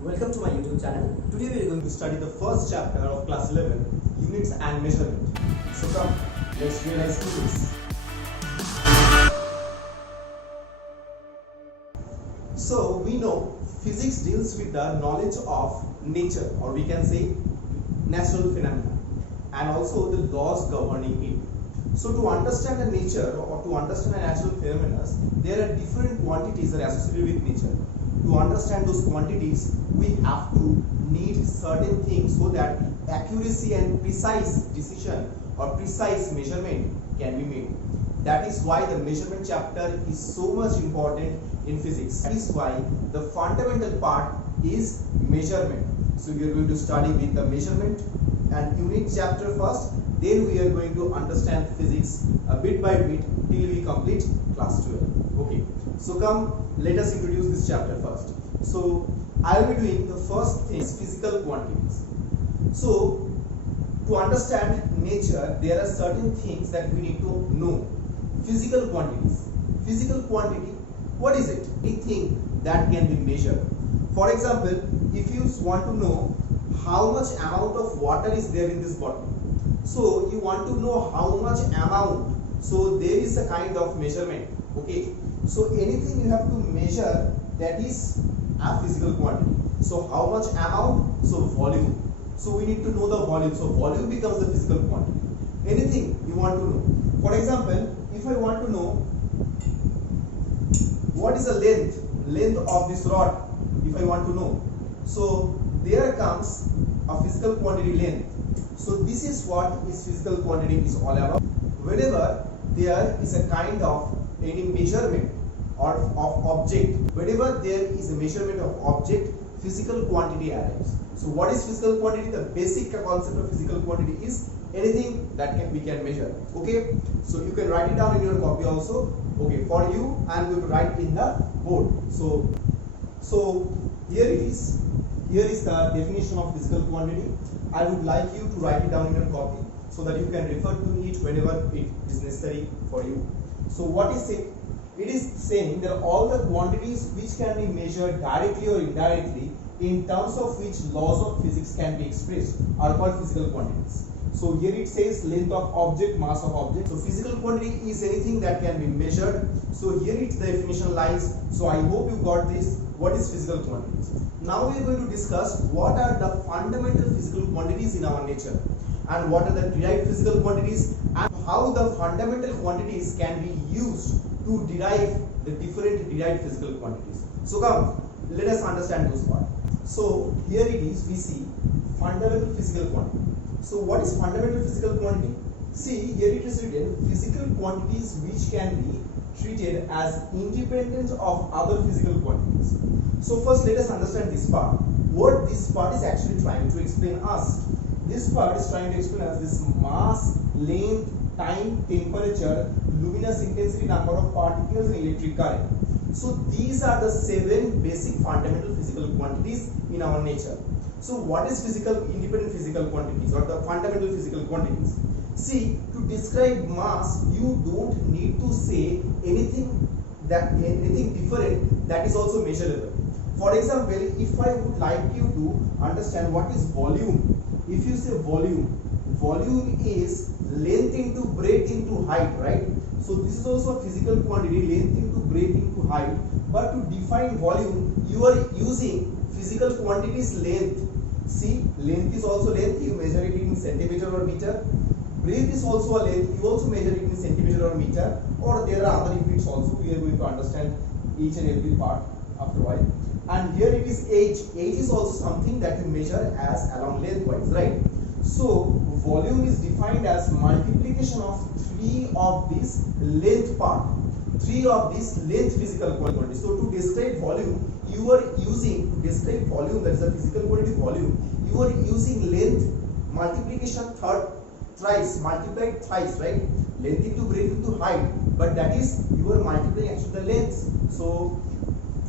Welcome to my YouTube channel. Today we are going to study the first chapter of class 11, units and measurement. So come, let's realize physics. So we know physics deals with the knowledge of nature, or we can say natural phenomena, and also the laws governing it. So to understand the nature or to understand the natural phenomena, there are different quantities that are associated with nature. To understand those quantities, we have to need certain things so that accuracy and precise decision or precise measurement can be made. That is why the measurement chapter is so much important in physics. That is why the fundamental part is measurement. So we are going to study with the measurement and unit chapter first, then we are going to understand physics bit by bit till we complete class 12. Okay, so come, let us introduce this chapter first. So I will be doing the first thing, physical quantities. So to understand nature, there are certain things that we need to know. Physical quantities. Physical quantity, what is it? Anything that can be measured. For example, if you want to know how much amount of water is there in this bottle, so you want to know how much amount, so there is a kind of measurement. Okay, so anything you have to measure, that is a physical quantity. So how much amount? So volume. So we need to know the volume. So volume becomes the physical quantity. Anything you want to know. For example, if I want to know what is the length of this rod, if I want to know, so there comes a physical quantity length. So this is what is physical quantity is all about. Whenever there is a kind of any measurement or of object, whenever there is a measurement of object, physical quantity arrives. So what is physical quantity? The basic concept of physical quantity is anything that we can measure. Okay, so you can write it down in your copy also. Okay, for you I am going to write in the board. So here it is. Here is the definition of physical quantity. I would like you to write it down in your copy so that you can refer to it whenever it is necessary for you. So what is it? It is saying that all the quantities which can be measured directly or indirectly, in terms of which laws of physics can be expressed, are called physical quantities. So here it says length of object, mass of object. So physical quantity is anything that can be measured. So here its definition lies. So I hope you got this. What is physical quantities? Now we are going to discuss what are the fundamental physical quantities in our nature, and what are the derived physical quantities, and how the fundamental quantities can be used to derive the different derived physical quantities. So come, let us understand those parts. So here it is, we see fundamental physical quantity. So what is fundamental physical quantity? See, here it is written physical quantities which can be treated as independent of other physical quantities. So first let us understand this part. What this part is actually trying to explain us. This part is trying to explain us this mass, length, time, temperature, luminous intensity, number of particles, and electric current. So these are the 7 basic fundamental physical quantities in our nature. So what is independent physical quantities or the fundamental physical quantities? See, to describe mass, you don't need to say anything different that is also measurable. For example, if I would like you to understand what is volume, if you say volume is length into breadth into height, right? So this is also a physical quantity, length into breadth into height. But to define volume, you are using physical quantities length. See, length is also length, you measure it in centimeter or meter. Breadth is also a length, you also measure it in centimeter or meter, or there are other units also. We are going to understand each and every part after a while. And here it is age. Age is also something that you measure as along lengthwise, right? So volume is defined as multiplication of 3 of this length part, 3 of this length physical quantity. So to describe volume, you are using, to describe volume, that is a physical quantity volume, you are using length multiplication multiplied thrice, right? Length into breadth into height, but that is you are multiplying actually the lengths. So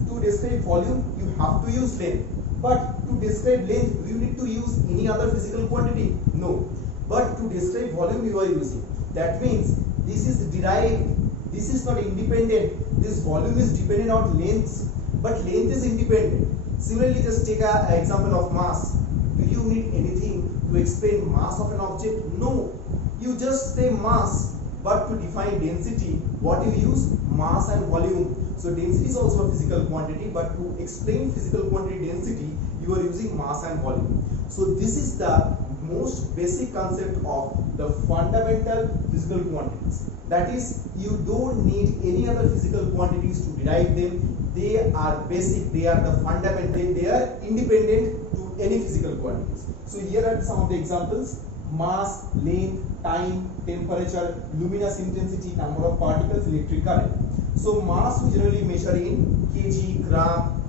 to describe volume, you have to use length. But to describe length, do you need to use any other physical quantity? No. But to describe volume, you are using. That means this is derived, this is not independent. This volume is dependent on lengths, but length is independent. Similarly, just take an example of mass. Do you need anything to explain mass of an object? No. You just say mass, but to define density, what you use? Mass and volume. So density is also a physical quantity, but to explain physical quantity density, you are using mass and volume. So this is the most basic concept of the fundamental physical quantities. That is, you don't need any other physical quantities to derive them. They are basic, they are the fundamental, they are independent to any physical quantities. So here are some of the examples: mass, length, time, temperature, luminous intensity, number of particles, electric current. So mass we generally measure in kg, gram,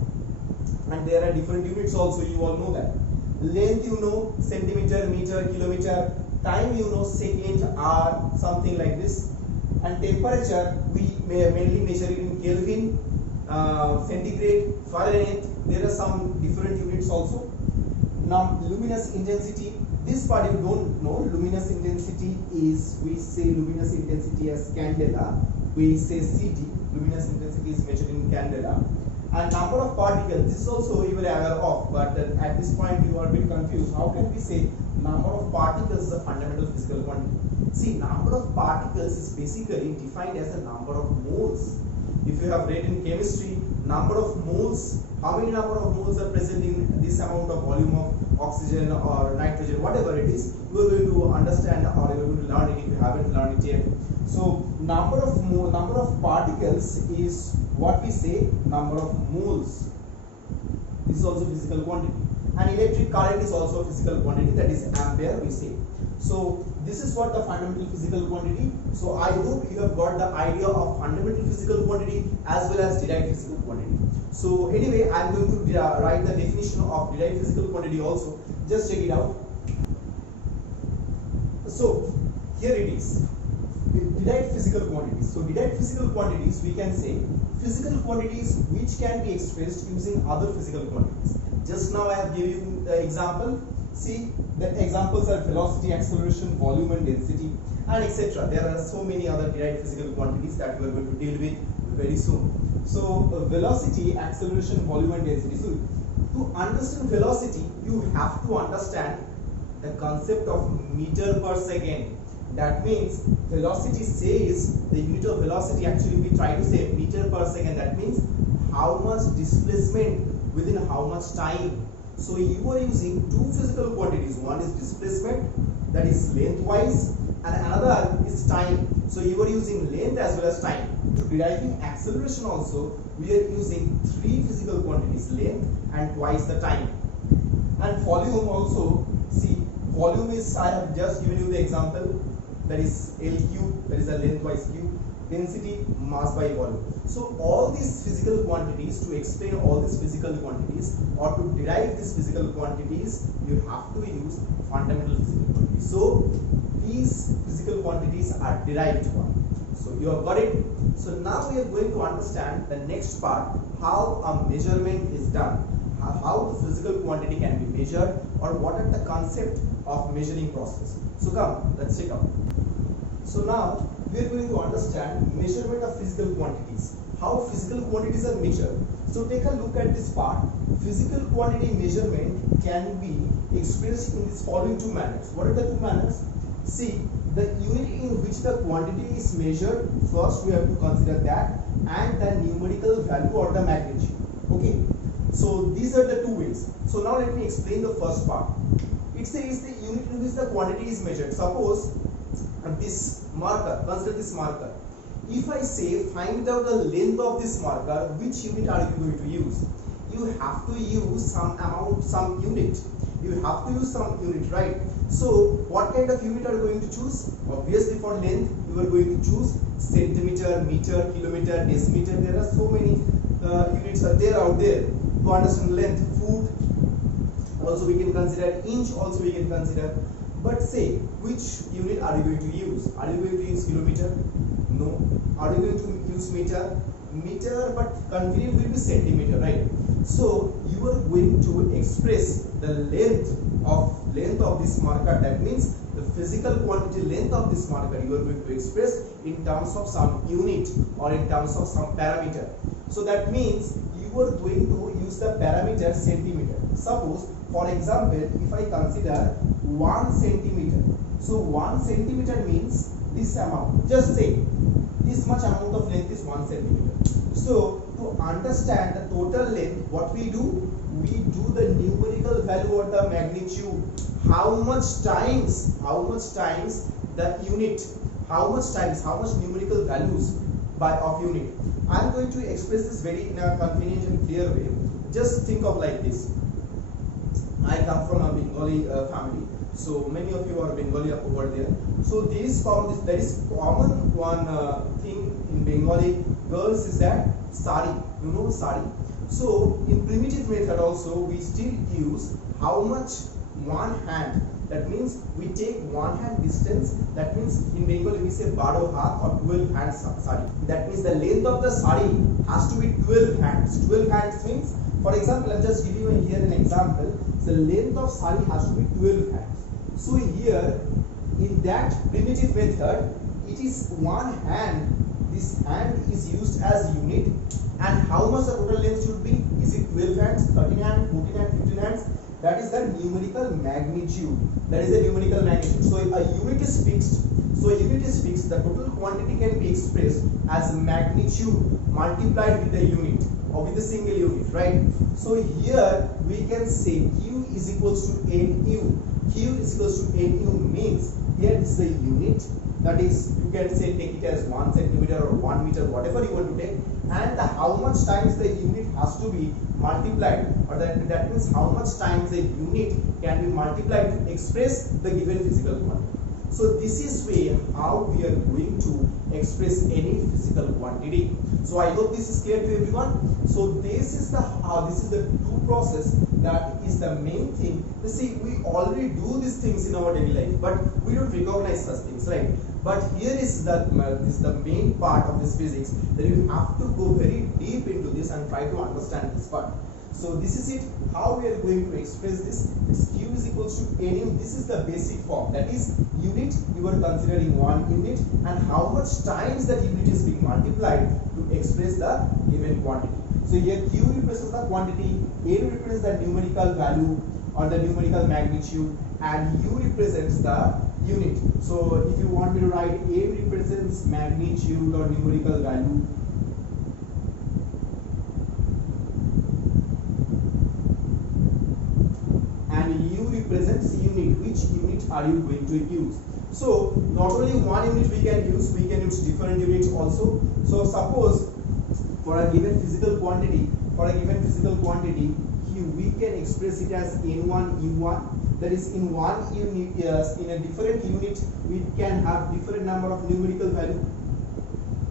and there are different units also, you all know that. Length you know, centimeter, meter, kilometer. Time you know, second, hour, something like this. And temperature we mainly measure it in Kelvin, centigrade, Fahrenheit. There are some different units also. Now luminous intensity, this part you don't know. Luminous intensity is, we say luminous intensity as candela, we say CD. Luminous intensity is measured in candela. And number of particles, this is also you are aware of, but at this point you are a bit confused. How can we say number of particles is a fundamental physical quantity? See, number of particles is basically defined as the number of moles. If you have read in chemistry, number of moles, how many number of moles are present in this amount of volume of oxygen or nitrogen, whatever it is, you are going to understand or you are going to learn it if you haven't learned it yet. So number of particles is what we say number of moles. This is also physical quantity. And electric current is also a physical quantity, that is ampere we say. So this is what the fundamental physical quantity. So I hope you have got the idea of fundamental physical quantity as well as derived physical quantity. So anyway, I am going to write the definition of derived physical quantity also. Just check it out. So here it is. Derived physical quantities. So derived physical quantities, we can say physical quantities which can be expressed using other physical quantities. Just now I have given you the example. See, the examples are velocity, acceleration, volume and density, and etc. There are so many other derived physical quantities that we are going to deal with very soon. So velocity, acceleration, volume and density. So to understand velocity, you have to understand the concept of meter per second. That means velocity says the unit of velocity, actually we try to say meter per second. That means how much displacement within how much time. So you are using two physical quantities. One is displacement, that is lengthwise, and another is time. So you are using length as well as time. To deriving acceleration also, we are using three physical quantities, length and twice the time. And volume also, see, volume is, I have just given you the example, that is L cube, that is a lengthwise cube. Density, mass by volume. So all these physical quantities, to explain all these physical quantities or to derive these physical quantities, you have to use fundamental physical quantities. So these physical quantities are derived one. So you have got it. So now we are going to understand the next part, how a measurement is done, how the physical quantity can be measured, or what are the concept of measuring process. So come, let's check out. So now we are going to understand measurement of physical quantities, how physical quantities are measured. So take a look at this part. Physical quantity measurement can be expressed in these following two manners. What are the two manners? See, the unit in which the quantity is measured, first we have to consider that, and the numerical value or the magnitude. Okay, so these are the two ways. So now let me explain the first part. It says the unit in which the quantity is measured. Suppose this marker, consider this marker. If I say find out the length of this marker, which unit are you going to use? You have to use some amount, some unit. You have to use some unit, right? So what kind of unit are you going to choose? Obviously for length, you are going to choose centimeter, meter, kilometer, decimeter. There are so many units are there out there to understand length. Foot also we can consider, inch also we can consider. But say, which unit are you going to use? Are you going to use kilometer? No. Are you going to use meter? Meter, but convenient will be centimeter, right? So you are going to express the length of this marker. That means the physical quantity length of this marker you are going to express in terms of some unit or in terms of some parameter. So that means you you are going to use the parameter centimeter. Suppose, for example, if I consider 1 centimeter. So 1 centimeter means this amount. Just say this much amount of length is 1 centimeter. So to understand the total length, what we do? We do the numerical value or the magnitude. How much times the unit, how much numerical values of unit. I am going to express this very in a convenient and clear way. Just think of like this. I come from a Bengali family, so many of you are Bengali over there. So there is common one thing in Bengali girls is that sari. You know sari. So in primitive method also we still use how much one hand. That means we take one hand distance. That means in Bengali we say baro hath or 12 hands sari. That means the length of the sari has to be 12 hands. 12 hands means, for example, I'm just giving you here an example. The length of sari has to be 12 hands. So here in that primitive method, it is one hand. This hand is used as unit. And how much the total length should be? Is it 12 hands, 13 hands, 14 hands, 15 hands? That is the numerical magnitude. That is the numerical magnitude. So a unit is fixed. The total quantity can be expressed as magnitude multiplied with the unit or with the single unit, right? So here we can say Q is equals to NU. Q is equals to NU means here is the unit. That is, you can say take it as 1 centimeter or 1 meter, whatever you want to take, and how much times the unit has to be multiplied, or that means how much times the unit can be multiplied to express the given physical quantity. So this is way how we are going to express any physical quantity. So I hope this is clear to everyone. So this is the two process that is the main thing. You see, we already do these things in our daily life, but we don't recognize such things, right? But here is the main part of this physics, that you have to go very deep into this and try to understand this part. So this is it, how we are going to express this. This Q is equals to NU. This is the basic form, that is unit, you are considering 1 unit, and how much times that unit is being multiplied to express the given quantity. So here Q represents the quantity, N represents the numerical value or the numerical magnitude, and U represents the unit. So if you want me to write, N represents magnitude or numerical value, and U represents unit. Which unit are you going to use? So not only one unit we can use different units also. So suppose for a given physical quantity, Q, we can express it as N1 U1. That is, in one unit, in a different unit, we can have different number of numerical value.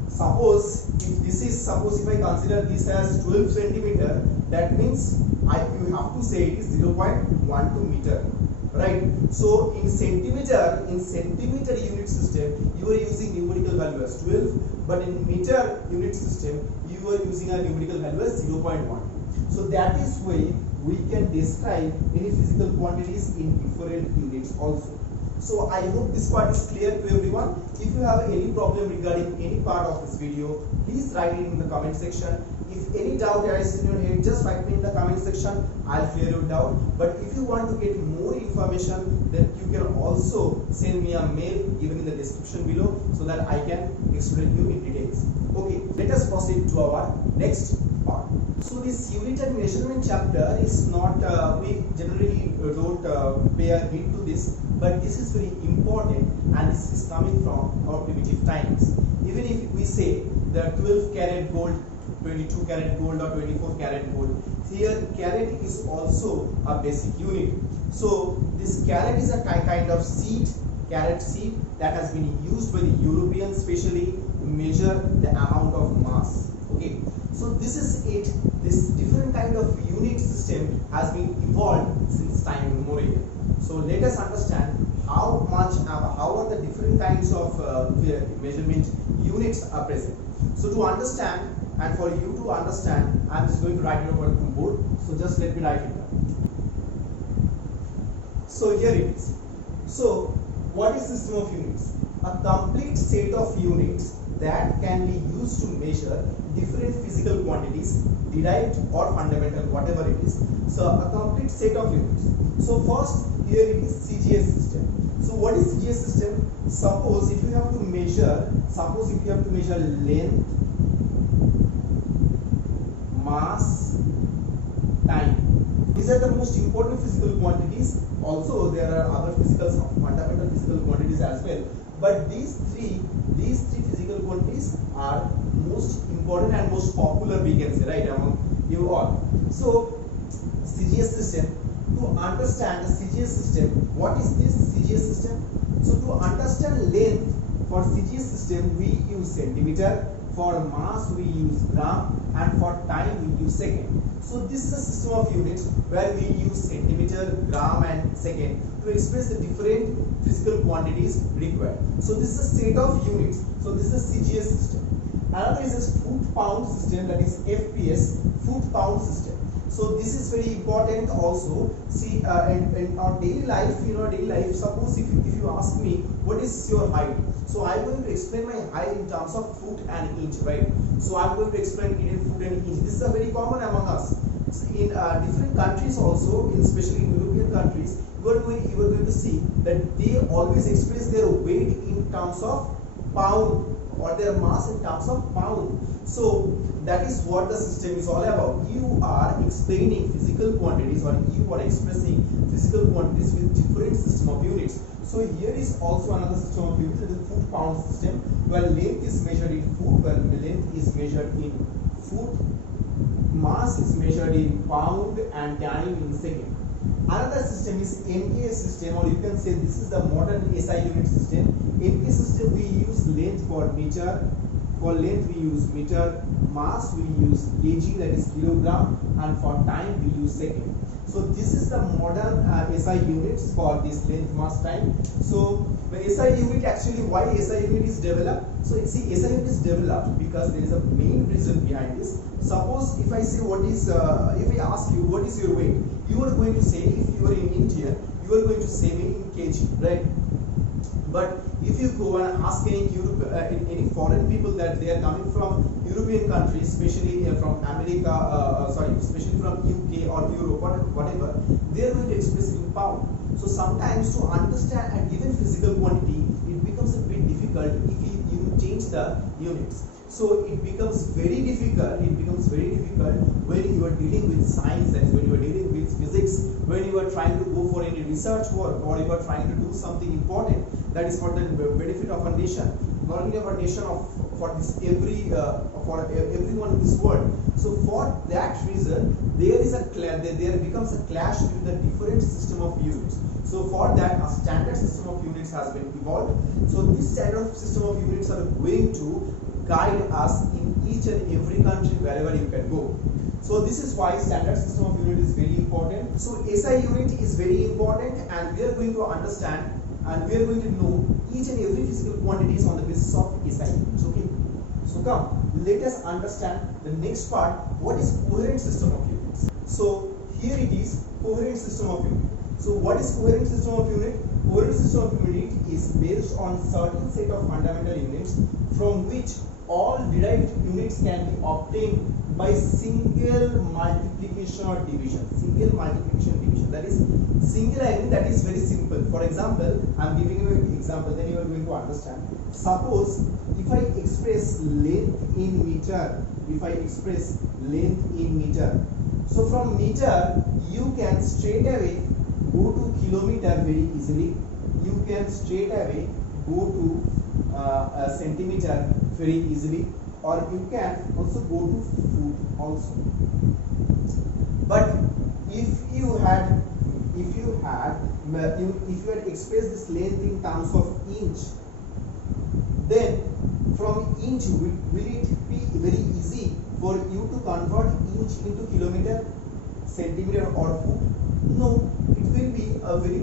Suppose if I consider this as 12 centimeter, that means you have to say it is 0.12 meter, right? So in centimeter unit system, you are using numerical value as 12, but in meter unit system, you are using a numerical value as 0.1. So that is why we can describe any physical quantities in different units also. So I hope this part is clear to everyone. If you have any problem regarding any part of this video, please write it in the comment section. If any doubt arises in your head, just write me in the comment section. I'll clear your doubt. But if you want to get more information, then you can also send me a mail given in the description below, so that I can explain you in details. Okay, let us proceed to our next part. So this unit and measurement chapter is not, we generally don't pay a heed to this, but this is very important, and this is coming from our primitive times. Even if we say the 12 karat gold, 22 karat gold, or 24 karat gold, here carat is also a basic unit. So this carat is a kind of seed, carat seed, that has been used by the Europeans especially to measure the amount of mass. Okay, so this is it. This different kind of unit system has been evolved since time immemorial. So let us understand how are the different kinds of measurement units are present. So to understand, and for you to understand, I am just going to write it over the board. So just let me write it down. So here it is. So what is system of units? A complete set of units that can be used to measure different physical quantities, derived or fundamental, whatever it is. So a complete set of units. So first here it is CGS system. So what is CGS system? Suppose if you have to measure length, mass, time. These are the most important physical quantities. Also there are other fundamental physical quantities as well. But these three physical quantities are most important and most popular, we can say, right, among you all. So CGS system, to understand the CGS system, what is this CGS system? So to understand length for CGS system we use centimeter, for mass we use gram, and for time we use second. So this is a system of units where we use centimeter, gram and second to express the different physical quantities required. So this is a set of units. So this is a CGS system. Another is a foot pound system, that is FPS, foot pound system. So this is very important also. See, in our daily life, suppose if you ask me what is your height, so I'm going to explain my height in terms of foot and inch, right? So I'm going to explain it in foot and inch. This is a very common among us. In different countries also, especially in European countries, you are going to see that they always express their weight in terms of pound or their mass in terms of pound. So that is what the system is all about. You are explaining physical quantities, or you are expressing physical quantities with different system of units. So here is also another system of units, the foot pound system, where length is measured in foot, where length is measured in foot, mass is measured in pound, and time in second. Another system is MK system, or you can say this is the modern SI unit system. MK system we use length for meter, for length we use meter, mass we use kg, that is kilogram, and for time we use second. So this is the modern SI units for this length, mass, time. So the SI unit, actually why SI unit is developed? So see, SI unit is developed because there is a main reason behind this. Suppose if I say what is, if I ask you what is your weight, you are going to say, if you are in India, you are going to say me in kg, right? But if you go and ask any foreign people that they are coming from European countries, especially from America, especially from UK or Europe, whatever, they are going to express it in pound. So sometimes to understand a given physical quantity, it becomes a bit difficult if you change the units. So it becomes very difficult. When you are dealing with science, that is when you are dealing with physics, when you are trying to go for any research work, or you are trying to do something important that is for the benefit of a nation, not only of a nation, for everyone in this world. So for that reason, there becomes a clash between the different system of units. So for that, a standard system of units has been evolved. So this standard system of units are going to guide us in each and every country wherever you can go. So this is why standard system of unit is very important. So SI unit is very important, and we are going to understand and we are going to know each and every physical quantities on the basis of SI units. Okay. So come, let us understand the next part. What is coherent system of units? So here it is, coherent system of unit. So what is coherent system of unit? Coherent system of unit is based on certain set of fundamental units from which all derived units can be obtained by single multiplication or division. Single multiplication division. That is single, I mean, that is very simple. For example, I am giving you an example, then you are going to understand. Suppose if I express length in meter, so from meter you can straight away go to kilometer very easily. You can straight away go to centimeter very easily, or you can also go to foot also. But if you had expressed this length in terms of inch, then from inch will it be very easy for you to convert inch into kilometer, centimeter or foot? No, it will be a very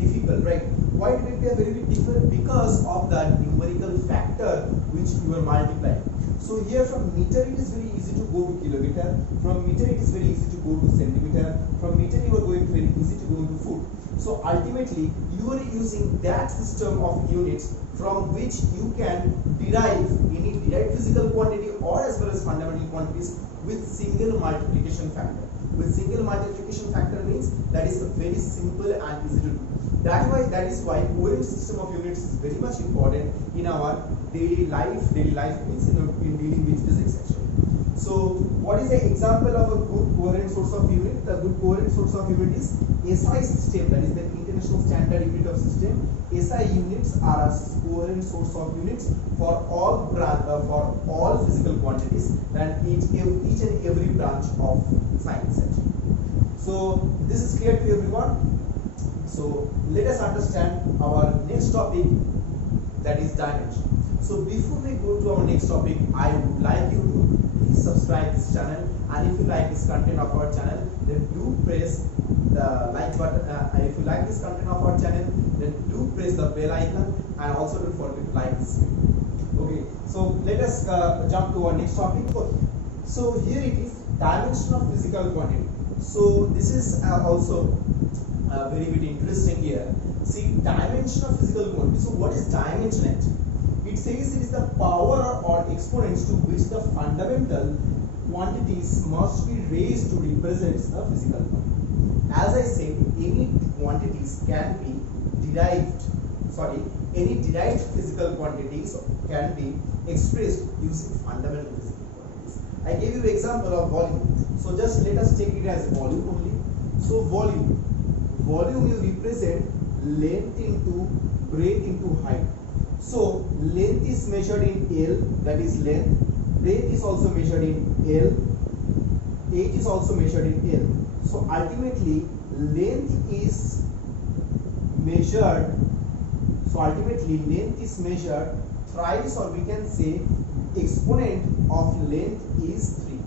difficult, right? Why it will be a very difficult? Because of the numerical factor which you are multiplying. So here from meter it is very easy to go to kilometer, from meter it is very easy to go to centimeter, from meter you are going very easy to go to foot. So ultimately you are using that system of units from which you can derive any derived physical quantity or as well as fundamental quantities with single multiplication factor. With single multiplication factor means that is very simple and easy to do. That is why coherent system of units is very much important in our daily life. Daily life means in dealing with physics actually. So what is the example of a good coherent source of unit? The good coherent source of unit is SI system, that is the International Standard Unit of System. SI units are a coherent source of units for all physical quantities and each and every branch of science. So this is clear to everyone. So let us understand our next topic, that is dimension. So before we go to our next topic, I would like you to please subscribe this channel, and if you like this content of our channel, then do press the like button. If you like this content of our channel, then do press the bell icon, and also don't forget to like this video. Okay, so let us jump to our next topic. So here it is, dimension of physical quantity. So this is also very interesting here. See, dimension of physical quantity. So what is dimension? It says it is the power or exponents to which the fundamental quantities must be raised to represent the physical quantity. As I said, any quantities can be derived, any derived physical quantities can be expressed using fundamental physical quantities. I gave you example of volume. So just let us take it as volume only. So volume you represent length into breadth into height. So length is measured in L, that is length. Breadth is also measured in L. Height is also measured in L. So ultimately length is measured. Thrice, or we can say exponent of length is 3.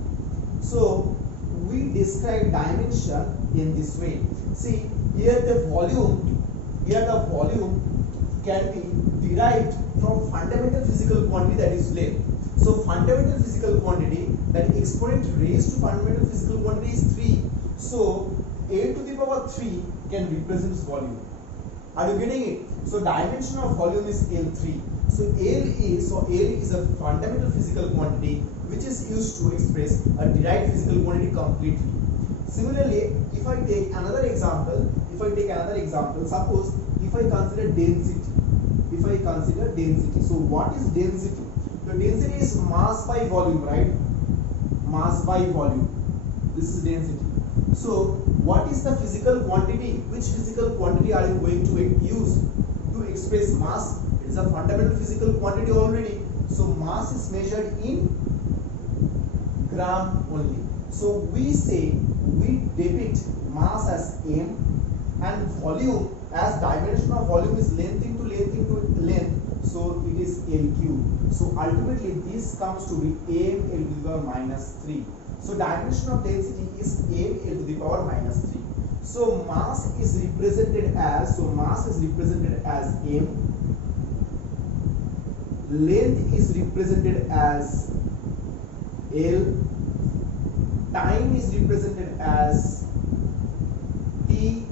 So we describe dimension in this way. See, here the volume can be derived from fundamental physical quantity, that is length. So fundamental physical quantity, that exponent raised to fundamental physical quantity is 3. So a to the power 3 can represent volume. Are you getting it? So dimension of volume is L3. So L is a fundamental physical quantity which is used to express a derived physical quantity completely. Similarly, if I take another example, suppose if I consider density. So what is density? The density is mass by volume, right? Mass by volume. This is density. So what is the physical quantity? Which physical quantity are you going to use to express mass? It is a fundamental physical quantity already. So mass is measured in gram only. So we depict mass as m, and volume, as dimension of volume is length into length into length, so it is L cube. So ultimately this comes to be m L to the power minus 3. So dimension of density is m L to the power minus 3. So mass is represented as m, length is represented as L, time is represented as T.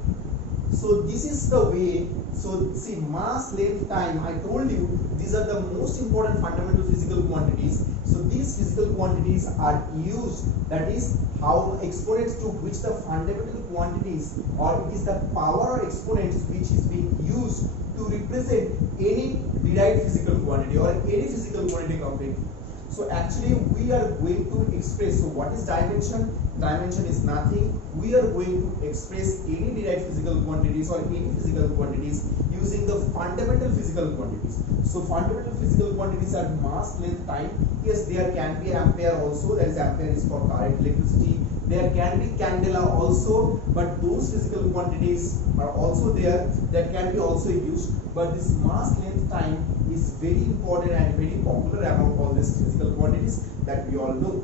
So this is the way. So see, mass, length, time, I told you these are the most important fundamental physical quantities. So these physical quantities are used, that is how exponents to which the fundamental quantities, or it is the power or exponents which is being used to represent any derived physical quantity or any physical quantity completely. So actually we are going to express, so what is dimension? Dimension is nothing. We are going to express any derived physical quantities or any physical quantities using the fundamental physical quantities. So fundamental physical quantities are mass, length, time. Yes, there can be ampere also, that is ampere is for current, electricity. There can be candela also, but those physical quantities are also there that can be also used. But this mass, length, time is very important and very popular among all these physical quantities that we all know.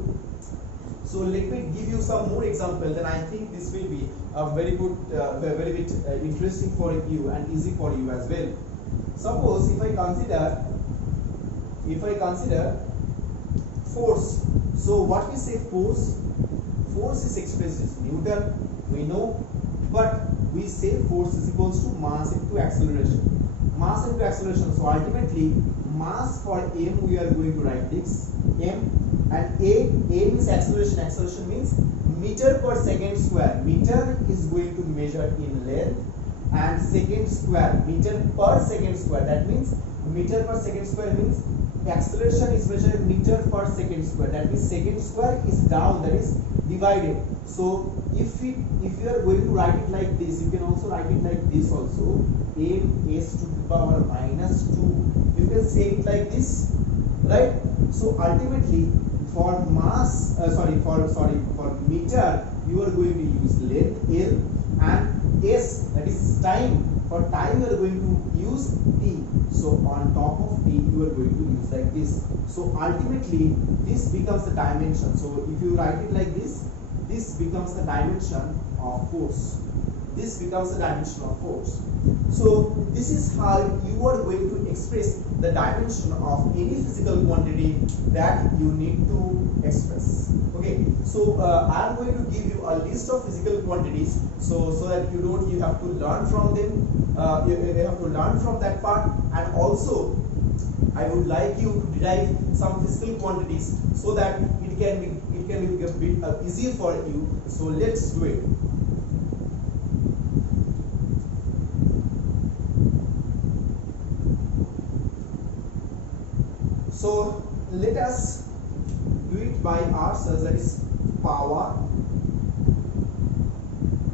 So let me give you some more examples, and I think this will be a very good, very bit interesting for you and easy for you as well. Suppose if I consider force. So what we say force is expressed as Newton, we know, but we say force is equals to mass into acceleration. Mass into acceleration. So ultimately, mass for m we are going to write this m, and a means acceleration. Acceleration means meter per second square. Meter is going to measure in length, and second square, meter per second square. That means meter per second square means acceleration is measured meter per second square. That means second square is down, that is divided. So if you are going to write it like this, you can also write it like this also, ms to the power minus 2. You can say it like this, right? So ultimately for mass for meter you are going to use length L, and s, that is time. For time you are going to use t. So on top of t you are going to use like this. So ultimately this becomes the dimension. So if you write it like this, this becomes the dimension of force. This becomes the dimension of force. So this is how you are going to express the dimension of any physical quantity that you need to express. Okay, so I am going to give you a list of physical quantities, so that you have to learn from them. You have to learn from that part, and also I would like you to derive some physical quantities so that it can be a bit easier for you. So let's do it. So let us do it by ourselves. That is power,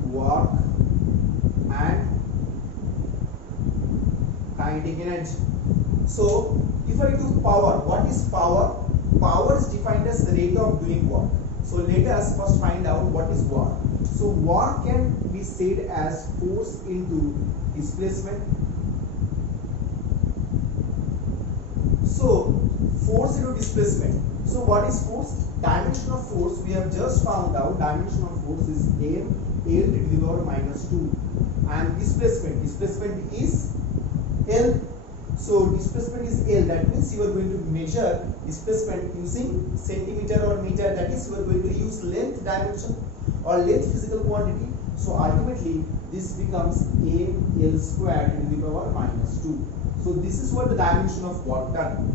work, and kinetic energy. So if I do power, what is power? Power is defined as the rate of doing work. So let us first find out what is work. So work can be said as force into displacement. So force into displacement. So what is force? Dimension of force we have just found out. Dimension of force is m L to the power minus 2, and displacement is L. So displacement is L. That means you are going to measure displacement using centimeter or meter. That is, you are going to use length dimension or length physical quantity. So ultimately this becomes m L squared to the power minus 2. So this is what the dimension of work done.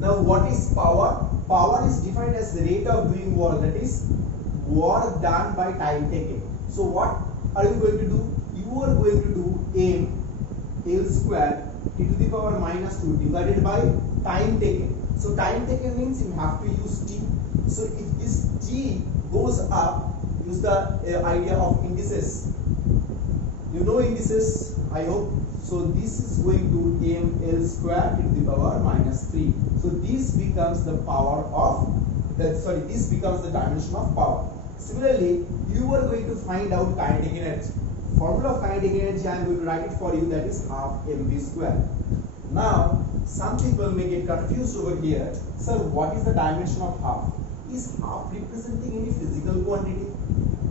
Now what is power? Power is defined as the rate of doing work, that is work done by time taken. So what are you going to do? You are going to do m L square t to the power minus 2 divided by time taken. So time taken means you have to use t. So if this t goes up, use the idea of indices. You know indices, I hope. So this is going to m L square to the power minus 3. So this becomes the power of this becomes the dimension of power. Similarly, you are going to find out kinetic energy. Formula of kinetic energy I am going to write it for you, that is half mv square. Now some people may get confused over here. Sir, what is the dimension of half? Is half representing any physical quantity?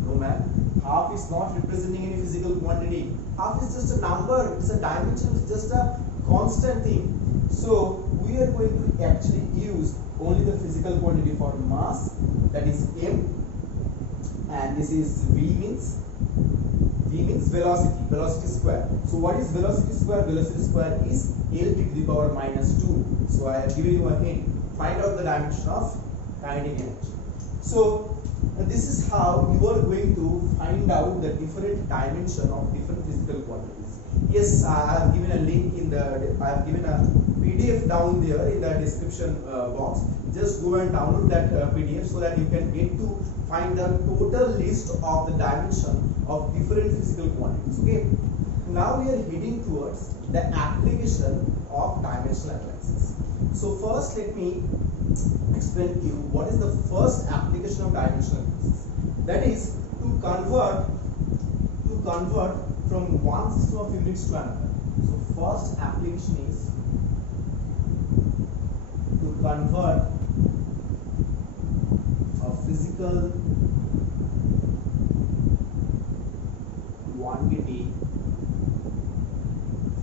No man, half is not representing any physical quantity. Half is just a number, it's a dimension, it's just a constant thing. So we are going to actually use only the physical quantity for mass, that is m, and this is v means velocity square. So what is velocity square? Velocity square is L to the power minus 2. So I have given you a hint. Find out the dimension of kinetic energy. So this is how you are going to find out the different dimension of different physical quantities. Yes, I have given a link in the, I have given a PDF down there in the description box. Just go and download that PDF so that you can get to find the total list of the dimension of different physical quantities. Okay. Now we are heading towards the application of dimensional analysis. So first let me explain to you what is the first application of dimensional analysis. That is to convert from one system of units to another. So first application is to convert a physical quantity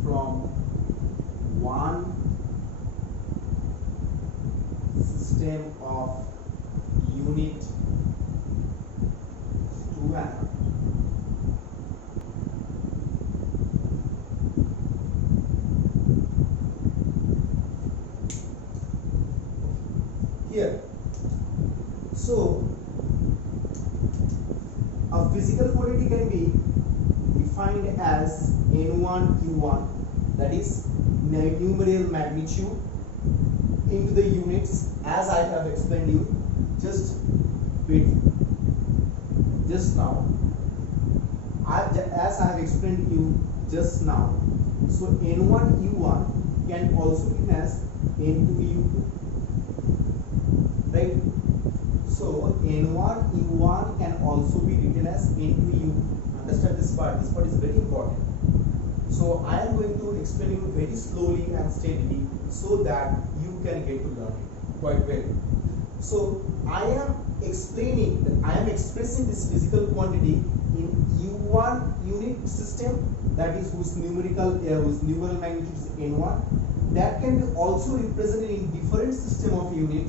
from one system of unit to another. simply can be defined as N1 Q1, that is numerical magnitude into the units, as I have explained you just now. As I have explained you just now. So N1 U1 can also be as N2 U2, right? So N1 U1 can also be written as N2 U2. Understand this part? This part is very important. So I am going to explain you very slowly and steadily so that you can get to learn it quite well. So I am expressing this physical quantity in U1 unit system, that is whose numeral magnitude is N1. That can be also represented in different system of unit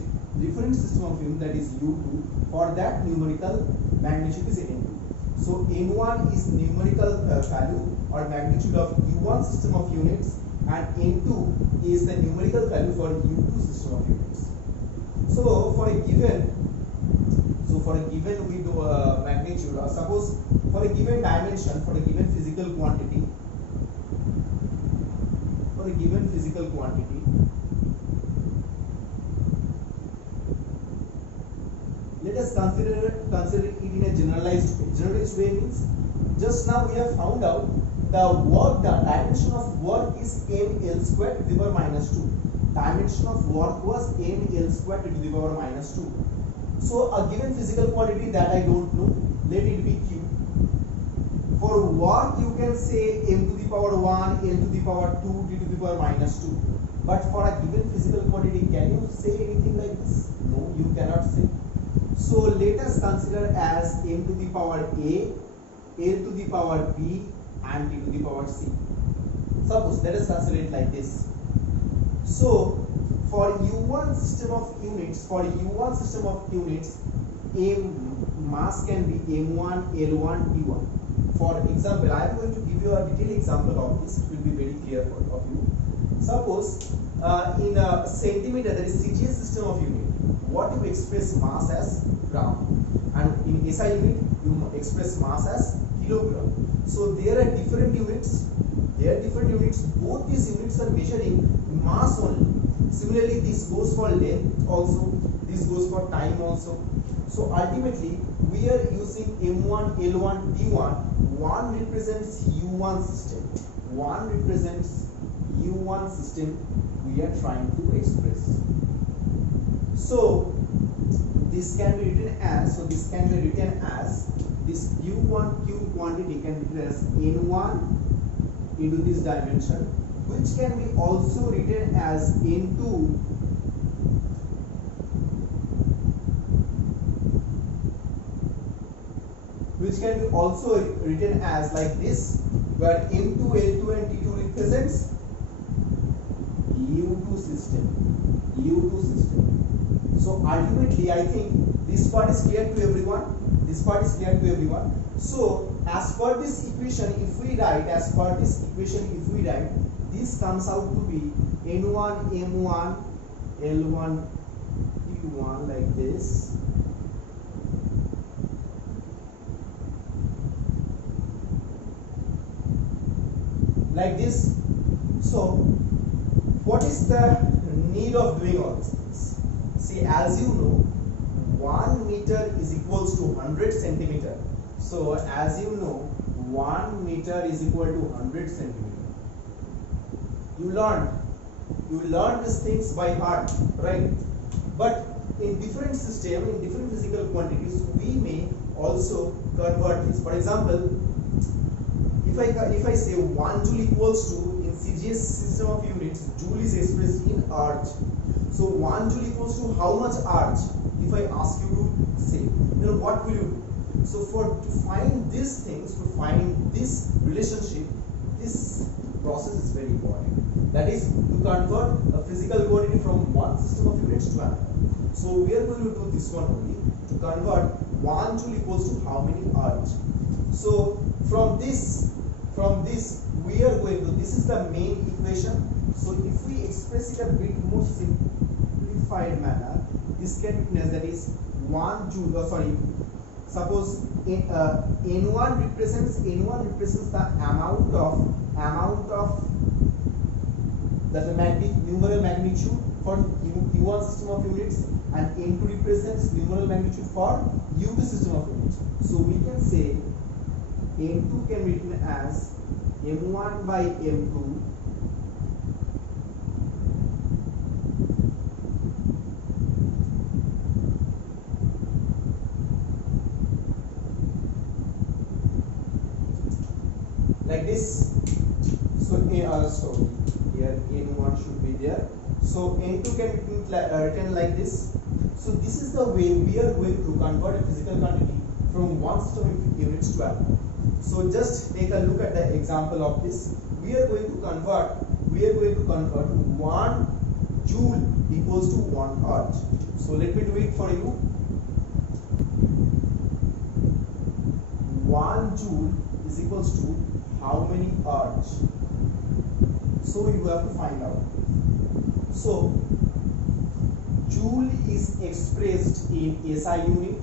that is U2. For that numerical magnitude is N2. So N1 is numerical value or magnitude of U1 system of units, and N2 is the numerical value for U2 system of units. So for a given with magnitude, or suppose for a given dimension, for a given physical quantity, let us consider it in a generalized way. Generalized way means, just now we have found out the dimension of work is ml squared to the power minus 2. Dimension of work was ml squared to the power minus 2. So a given physical quantity that I don't know, let it be q. For work you can say m to the power 1, l to the power 2, t to the power minus 2. But for a given physical quantity, can you say anything like this? No, you cannot say. So let us consider as m to the power a, l to the power b, and t to the power c. Suppose let us consider it like this. So for U1 system of units, mass can be M1, L1, T1. For example, I am going to give you a detailed example of this. It will be very clear of you. Suppose in a centimeter, that is CGS system of unit, what you express mass as gram, and in SI unit you express mass as kilogram. So there are different units. Both these units are measuring mass only. Similarly, this goes for length also. This goes for time also. So ultimately, we are using M1, L1, T1. One represents U1 system. We are trying to express. So this can be written as. This U1 Q quantity can be written as N1 into this dimension, which can be also written as N2 like this, where M2, L2 and T2 represents U2 system. So ultimately, I think this part is clear to everyone. So as per this equation, if we write, this comes out to be N1 M1 L1 T1 like this. So what is the need of doing all these things? See, as you know, 1 meter is equals to 100 centimeter. So as you know, 1 meter is equal to 100 centimeter. You learned these things by heart, right? But in different system, in different physical quantities, we may also convert this. For example, if I say 1 joule equals to, in CGS system of units, joule is expressed in arch. So 1 joule equals to how much arch? If I ask you to say, then what will you do? So to find these things, to find this relationship, this process is very important. That is to convert a physical quantity from one system of units to another. So we are going to do this one only, to convert 1 joule equals to how many arch. So from this we are going to, this is the main equation. So if we express it a bit more simplified manner, this can be written as, that is 1 joule, Suppose N1 represents the amount of that's the numeral magnitude for U1 system of units, and N2 represents numeral magnitude for U2 system of units. So we can say N2 can be written as M1 by M2 like this. So here N1 should be there. So N2 can be written like this. So this is the way we are going to convert a physical quantity from one system of units to another. So just take a look at the example of this. We are going to convert 1 joule equals to 1 earth. So let me do it for you. 1 joule is equals to how many earths? So you have to find out. So joule is expressed in SI unit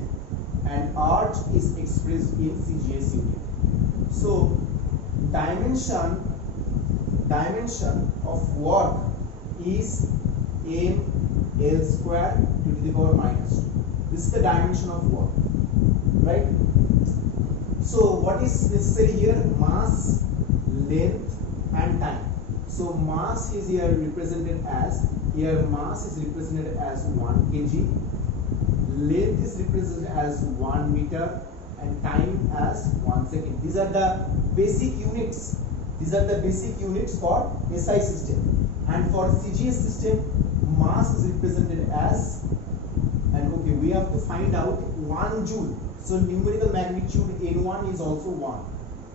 and earth is expressed in CGS unit. So dimension of work is ml square to the power minus 2. This is the dimension of work, right? So what is necessary here? Mass, length and time. So mass is here represented as 1 kg, length is represented as 1 meter, and time as 1 second. These are the basic units. For SI system, and for CGS system, mass is represented as, and okay, we have to find out 1 joule. So numerical magnitude N1 is also 1.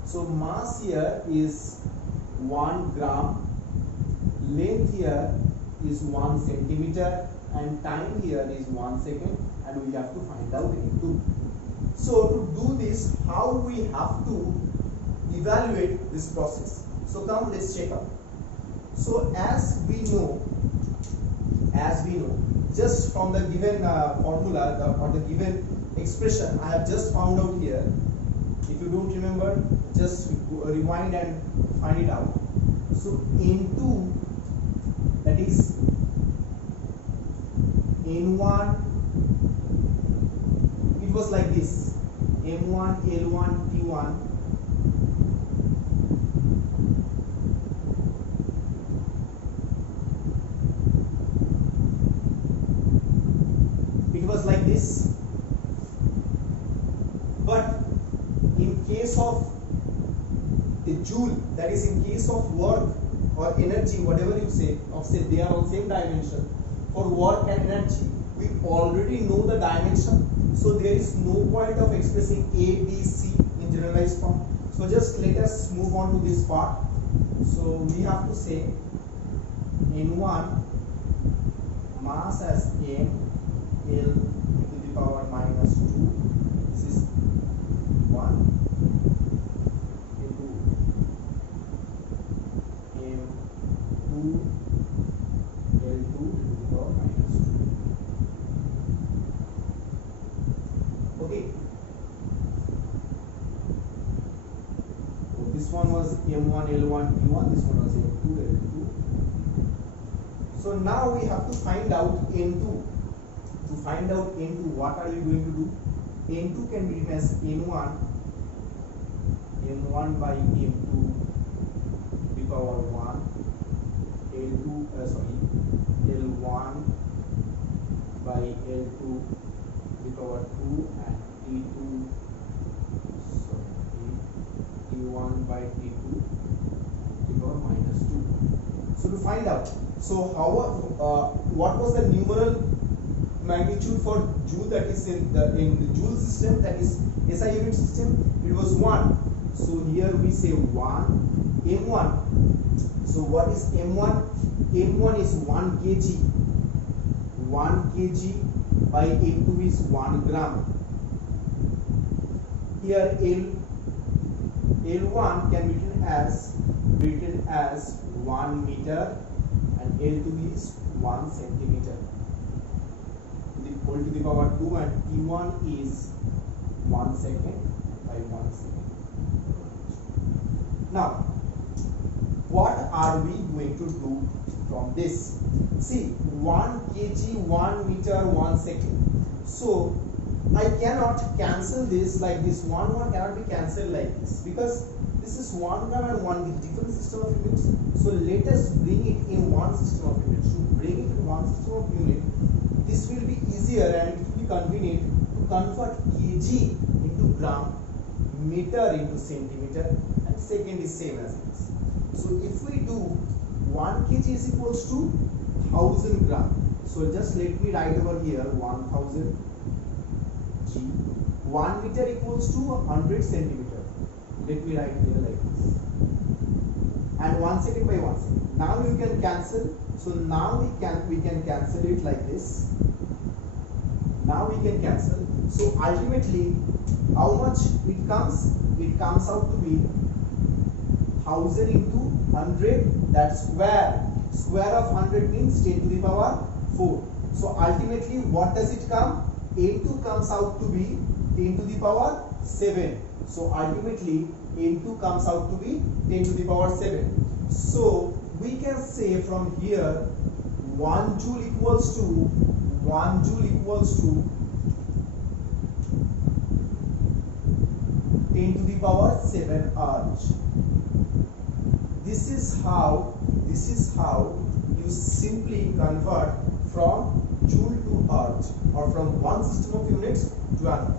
So mass here is 1 gram, length here is 1 centimeter, and time here is 1 second, and we have to find out N2. So to do this, how we have to evaluate this process? So come, let's check out. So as we know, just from the given formula or the given expression I have just found out here. If you don't remember, just rewind and find it out. So N2, that is N1, it was like this: M1, L1, T1. It was like this. But in case of the joule, that is in case of work or energy, whatever you say, they are on same dimension. For work and energy, we already know the dimension. So there is no point of expressing A, B, C in generalized form. So just let us move on to this part. So we have to say N1 mass as M, L to the power minus 2. This is 1 into M2 L2 to the power minus 2. Okay. So this one was M1 L1 T1. This one was M2 L2. So now we have to find out N2. To find out N2, what are we going to do? N2 can be written as M1 by M2 to the power 1, L1 by L2 to the power 2, and T1 by T2 to the power minus 2. So to find out, so what was the numeral magnitude for joule, that is in the joule system, that is SI unit system? It was 1. So here we say 1 M1. So what is M1? M1 is 1 kg. 1 kg by M2 is 1 gram. Here L1 can be written as 1 meter, and L2 is 1 centimeter. Whole to the power 2, and T1 is 1 second by 1 second. Now, what are we going to do from this? See, 1 kg, 1 meter, 1 second. So, I cannot cancel this like this. 1 cannot be cancelled like this because this is 1 gram and 1 with different system of units. So, let us bring it in one system of units. To bring it in one system of unit, this will be easier and it will be convenient to convert kg into gram, meter into centimeter, and second is same as this. So if we do 1 kg is equals to 1000 gram. So just let me write over here 1000 g. 1 meter equals to 100 centimeter. Let me write here like this. And 1 second by 1 second. Now you can cancel. So now we can cancel it like this. Now we can cancel. So ultimately, how much it comes? It comes out to be 1000 into 100. That's square. Square of 100 means 10 to the power 4. So ultimately, what does it come? N2 comes out to be 10 to the power 7. So ultimately, N2 comes out to be 10 to the power 7. So we can say from here 1 joule equals to 10 to the power 7 arch. This is how you simply convert from joule to arch, or from one system of units to another.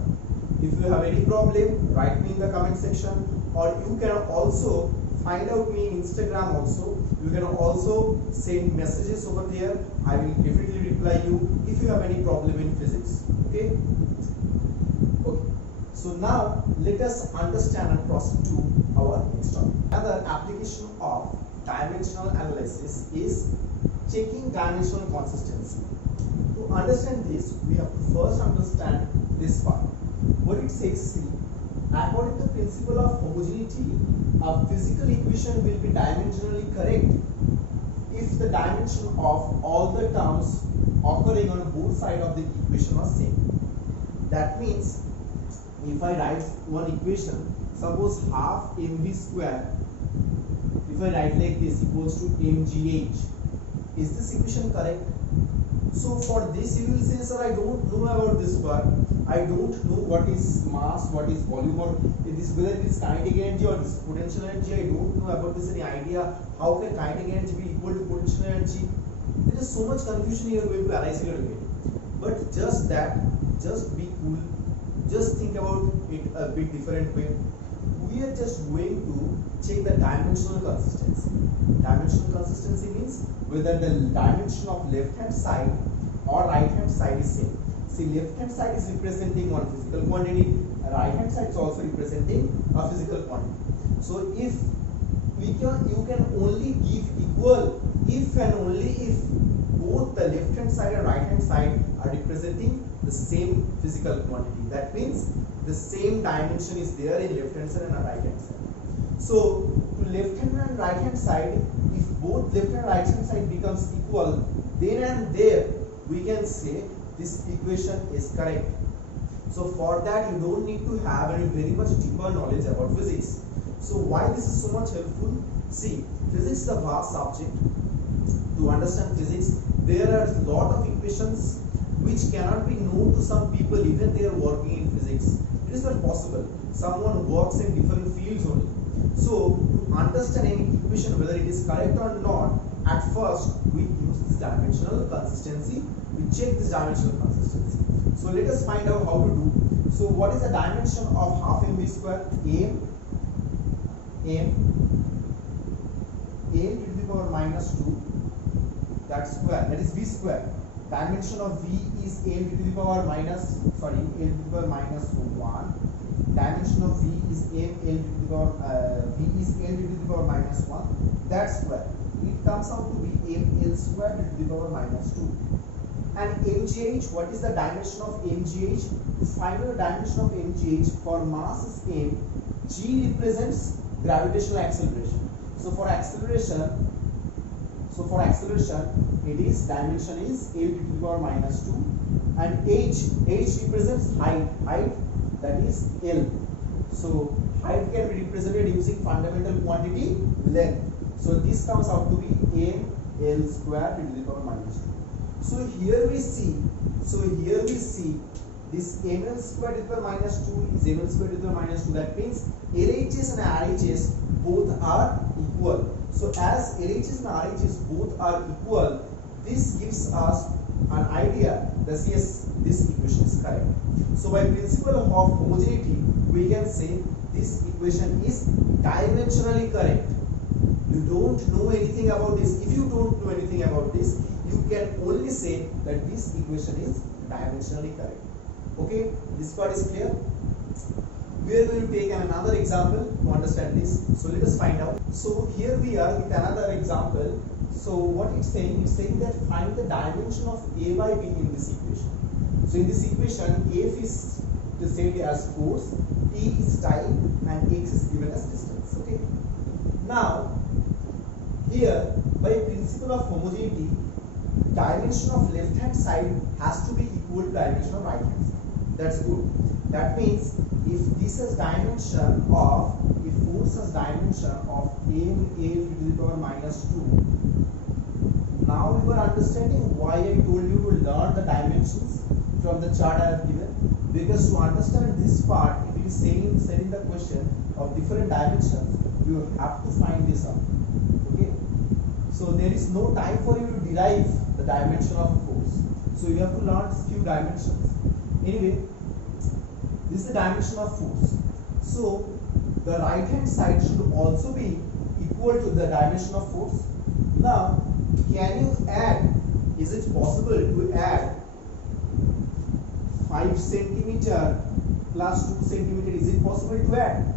If you have any problem, write me in the comment section, or you can also find out me in Instagram also. You can also send messages over there. I will definitely reply you if you have any problem in physics. Okay. So now let us understand and proceed to our next topic. Another application of dimensional analysis is checking dimensional consistency. To understand this, we have to first understand this part. What it says, see, according to the principle of homogeneity, a physical equation will be dimensionally correct if the dimension of all the terms occurring on both sides of the equation are same. That means, if I write one equation, suppose half mv square, if I write like this, equals to mgh, is this equation correct? So for this you will say, sir, I don't know about this part. I don't know what is mass, what is volume, or whether it is kinetic energy or this potential energy. I don't know about this, any idea how can kinetic energy be equal to potential energy. There is so much confusion you are going to arise here again. But just be cool. Just think about it a bit different way. We are just going to check the dimensional consistency. Dimensional consistency means whether the dimension of left hand side or right hand side is same. See, left hand side is representing one physical quantity, right hand side is also representing a physical quantity. So if you can only give equal if and only if both the left hand side and right hand side are representing the same physical quantity. That means the same dimension is there in left hand side and right hand side. So to left hand and right hand side, if both left and right hand side becomes equal, then and there we can say this equation is correct. So for that you don't need to have any very much deeper knowledge about physics. So why this is so much helpful? See, physics is a vast subject. To understand physics, there are a lot of equations which cannot be known to some people even they are working in physics. It is not possible. Someone works in different fields only. So to understand any equation, whether it is correct or not, at first we use this dimensional consistency. We check this dimensional consistency. So let us find out how to do. So what is the dimension of half mv square? m to the power minus 2, that square, that is v square. Dimension of v is m to the power minus, l to the power minus 1. Dimension of v is l to the power l to the power minus 1. That square, it comes out to be l square to the power minus 2. And mgh, what is the dimension of mgh? To find out the dimension of mgh, for mass is m, g represents gravitational acceleration. So for acceleration, it is dimension is l to the power minus 2, and h represents height. that is L. So height can be represented using fundamental quantity length. So this comes out to be m L square to the power minus 2. So here we see this ml square to the power minus 2 is ml square to the power minus 2. That means LHS and RHS both are equal. So as LHS and RHS both are equal, this gives us an idea that yes, this equation is correct. So by principle of homogeneity, we can say this equation is dimensionally correct. You don't know anything about this. If you don't know anything about this, you can only say that this equation is dimensionally correct. Okay, this part is clear. We are going to take another example to understand this. So let us find out. So here we are with another example. So what it's saying that find the dimension of A by B in this equation. So in this equation, F is said as force, T is time, and X is given as distance. Okay. Now here by principle of homogeneity, dimension of left hand side has to be equal to dimension of right hand side. That's good. That means if this is dimension of, if force has dimension of m a to the power minus 2, now you are understanding why I told you to learn the dimensions from the chart I have given. Because to understand this part, if it is said in the question of different dimensions, you have to find this out. Okay. So there is no time for you to derive the dimension of a force. So you have to learn few dimensions. Anyway, this is the dimension of force. So the right hand side should also be equal to the dimension of force. Now, can you add, is it possible to add 5 centimeter plus 2 centimeter? Is it possible to add?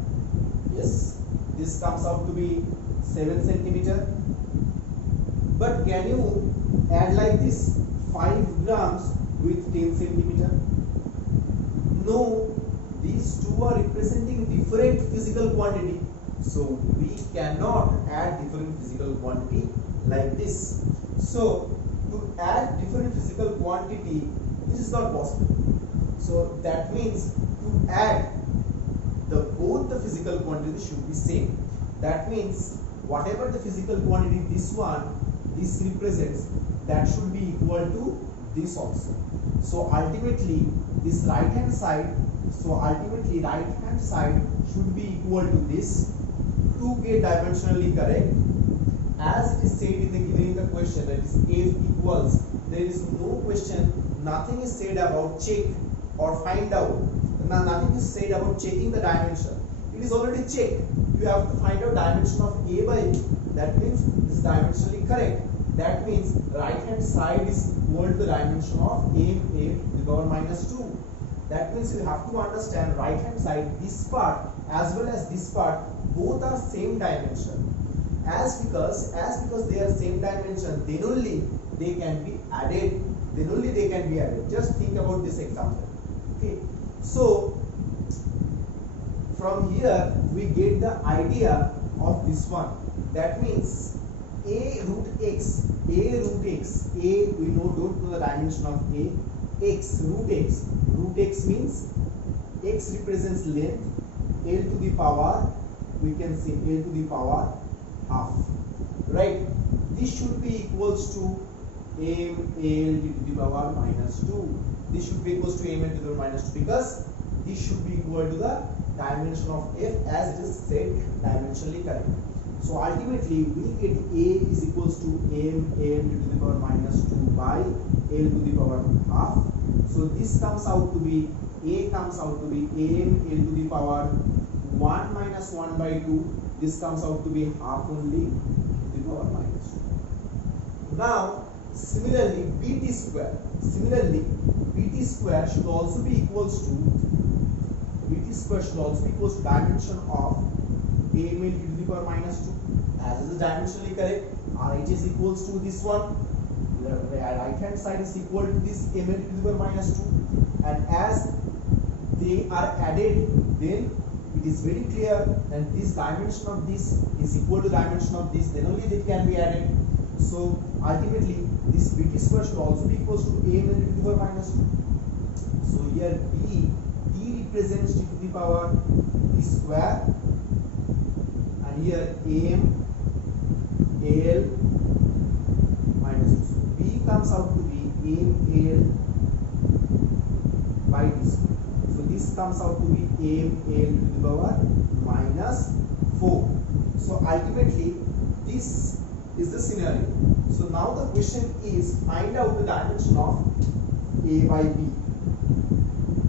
Yes, this comes out to be 7 centimeter. But can you add like this 5 grams with 10 centimeter? No, these two are representing different physical quantity. So we cannot add different physical quantity like this. So to add different physical quantity, this is not possible. So that means to add both the physical quantities should be same. That means whatever the physical quantity this represents, that should be equal to this also. So ultimately this right hand side should be equal to this to get dimensionally correct. As it is said in the question, that is F equals, there is no question, nothing is said about check or find out. Nothing is said about checking the dimension. It is already checked. You have to find out dimension of A by B. That means this is dimensionally correct. That means right hand side is equal to the dimension of m a to the power minus 2. That means you have to understand right hand side, this part as well as this part, both are same dimension. As because they are same dimension, then only they can be added. Just think about this example. Okay. So from here we get the idea of this one. That means a root x, we don't know the dimension of a, x, root x means x represents length, L to the power, we can say L to the power half, right? This should be equals to m L to the power minus 2. This should be equals to m L to the power minus 2 because this should be equal to the dimension of f as it is said dimensionally correct. So ultimately we get A is equals to m L to the power minus 2 by L to the power half. So this comes out to be, A comes out to be m L to the power 1 minus 1 by 2. This comes out to be half only to the power minus 2. Now similarly BT square should also be equals to dimension of m L to the power minus 2. As it is dimensionally correct, RH is equals to this one. The right hand side is equal to this m L to the power minus 2. And as they are added, then it is very clear that this dimension of this is equal to dimension of this, then only they can be added. So ultimately this BT square should also be equals to m L to the power minus 2. So here D represents t to the power p square, and here m l minus 2. So b comes out to be m l by t square. So this comes out to be m l to the power minus 4. So ultimately this is the scenario. So now the question is find out the dimension of a by b.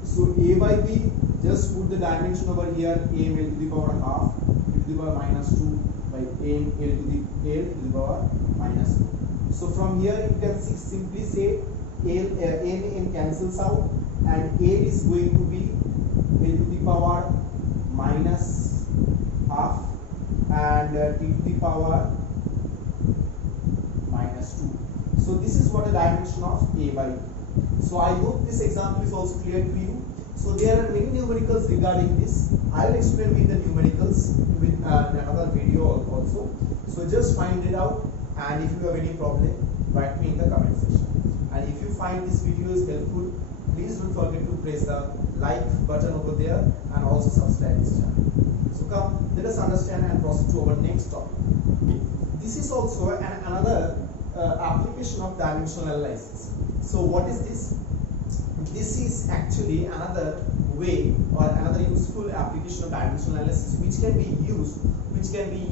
So a by b, just put the dimension over here, m l to the power half to the power minus 2 by m l to the power minus 2. So from here you can simply say m cancels out, and a is going to be l to the power minus half and t to the power minus 2. So this is what the dimension of a by b. So I hope this example is also clear to you. So there are many numericals regarding this. I will explain with the numericals with another video also. So just find it out, and if you have any problem, write me in the comment section. And if you find this video is helpful, please don't forget to press the like button over there and also subscribe this channel. So come, let us understand and proceed to our next topic. This is also another application of dimensional analysis. So what is this? This is actually another way or another useful application of dimensional analysis which can be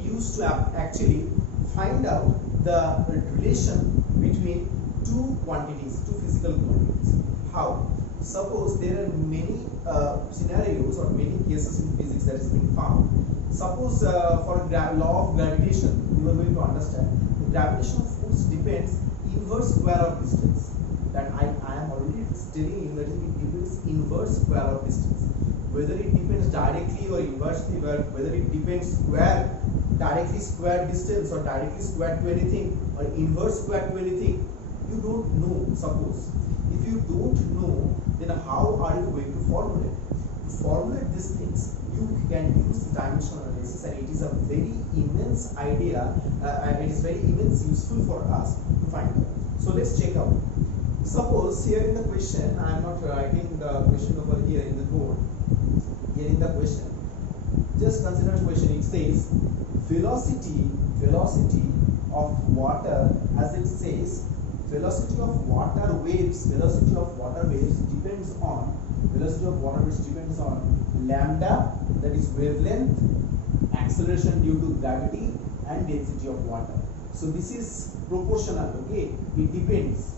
used to actually find out the relation between two quantities, two physical quantities. How? Suppose there are many scenarios or many cases in physics that has been found. Suppose for law of gravitation, you are going to understand the gravitational force depends inverse square of distance. That I am already telling you that it depends inverse square of distance. Whether it depends directly or inversely, whether it depends directly square distance or directly square to anything or inverse square to anything, you don't know. Suppose if you don't know, then how are you going to formulate? To formulate these things, you can use dimensional analysis, and it is a very immense idea, and it is very immense useful for us to find out. So let's check out. Suppose here in the question, I am not writing the question over here in the board. Here in the question, just consider the question. It says velocity of water, as it says, velocity of water waves depends on lambda, that is wavelength, acceleration due to gravity, and density of water. So this is proportional, okay? It depends.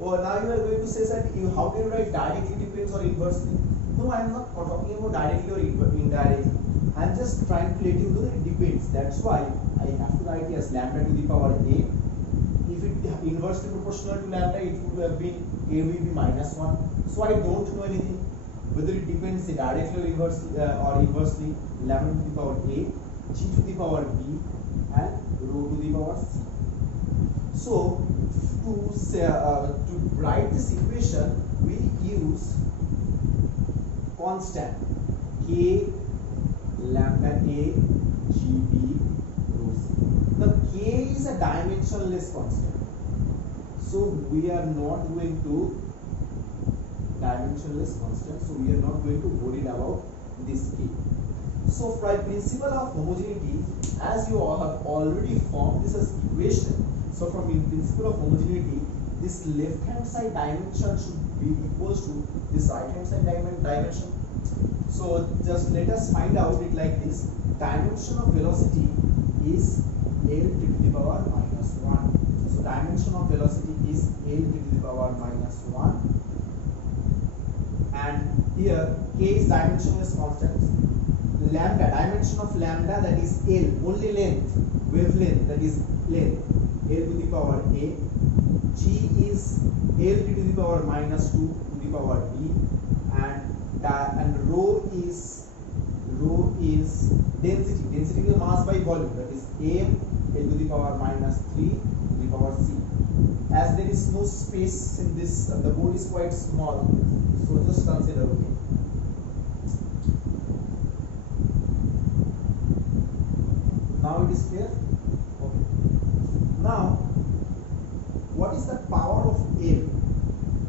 Oh, now you are going to say that how can you write directly depends or inversely? No, I am not talking about directly or indirectly. I am just trying to let you know that it depends. That's why I have to write as lambda to the power a. If it inversely proportional to lambda, it would have been a will be minus 1. So I don't know anything whether it depends directly or inversely. Lambda to the power a, g to the power b, and rho to the power c. So to write this equation, we use constant k lambda a g b rho c. The k is a dimensionless constant, so we are not going to worry about this k. So by principle of homogeneity, as you all have already formed this as equation, so from the principle of homogeneity, this left hand side dimension should be equals to this right hand side dimension. So just let us find out it like this. Dimension of velocity is L to the power minus 1. So dimension of velocity is L to the power minus 1. And here k is dimensionless constant. Lambda, dimension of lambda, that is L, only length, wavelength, that is length, L to the power a. G is L to the power minus 2 to the power b, and rho is density. Density is mass by volume, that is m L to the power minus 3 to the power c. As there is no space in this, the board is quite small, so just consider, okay. Now it is clear? Okay. Now, what is the power of L?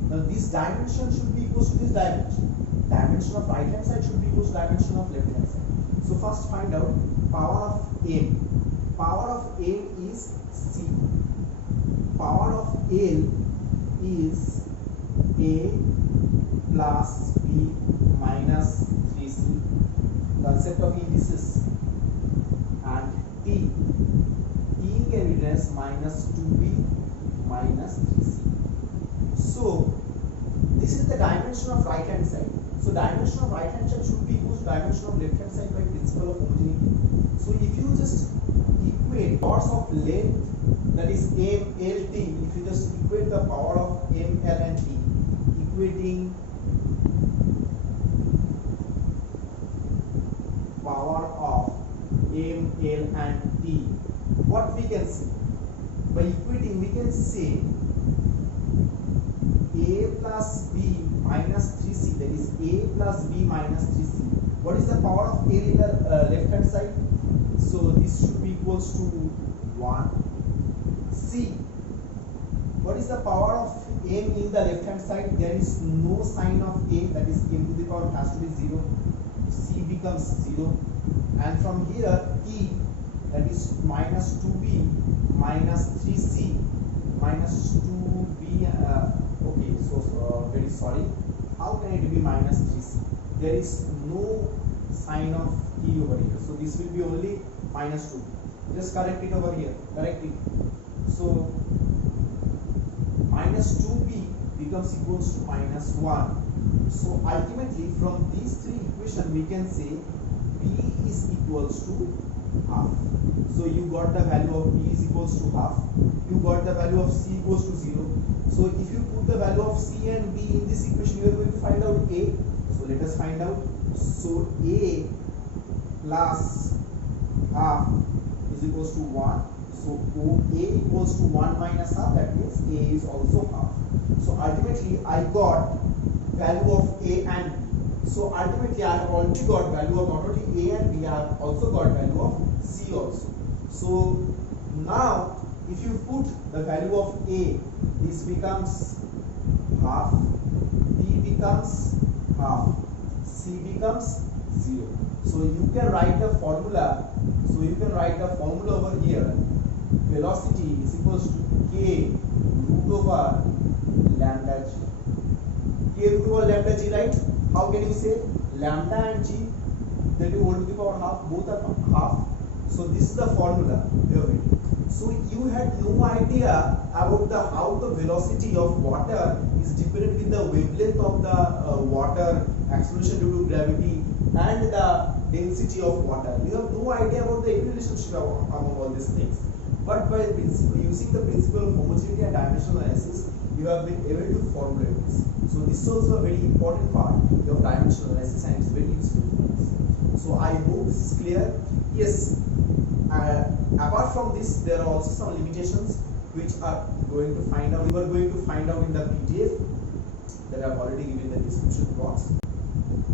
Now this dimension should be equal to this dimension. dimension of right hand side should be equal to dimension of left hand side. So first find out power of m. Power of m is c. Power of l is a plus b minus 3c. Concept of indices. And t can be written as minus 2b minus 3c. So this is the dimension of right hand side. So dimension of right hand side should be equal to dimension of left hand side by principle of homogeneity. So if you just equate powers of length, that is m, l, t, if you just equate the power of m, l and t, equating power of m, l and t, what we can say? By equating we can say a plus b minus 3c, that is a plus b minus 3c. What is the power of a in the left hand side? So this should be equals to 1. C. What is the power of m in the left hand side? There is no sign of a, that is m to the power has to be 0. C becomes 0. And from here t, that is minus 2b minus 3c minus 2b. Okay, so very sorry. How can it be minus 3c? There is no sign of t over here. So this will be only minus 2. Just correct it over here. Correct it. So minus 2b becomes equals to minus 1. So ultimately from these three equations we can say b is equals to half. So you got the value of b is equals to half. You got the value of c equals to 0. So if you put the value of c and b in this equation, you are going to find out a. So let us find out. So a plus half is equals to 1. So a equals to 1 minus half, that means a is also half. So ultimately I got value of a and b. So ultimately I have already got value of not only a and b, I have also got value of c also. So now if you put the value of a, this becomes half, b becomes half, c becomes 0. So you can write the formula. So you can write the formula over here. Velocity is equals to k root over lambda g. K root over lambda g, right? How can you say lambda and g, that you hold to the power half, both are half. So this is the formula we have written. So you had no idea about the how the velocity of water is dependent with the wavelength of the water, acceleration due to gravity, and the density of water. You have no idea about the relationship among all these things. But by using the principle of homogeneity and dimensional analysis, you have been able to formulate this. So this is also a very important part of dimensional analysis and it's very useful for us. So I hope this is clear. Yes. Apart from this, there are also some limitations which are going to find out. We are going to find out in the PDF that I have already given in the description box.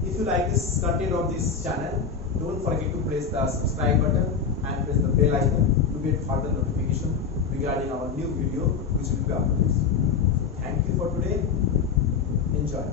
If you like this content of this channel, don't forget to press the subscribe button and press the bell icon to get further notification regarding our new video which will be uploaded. Thank you for today. Enjoy.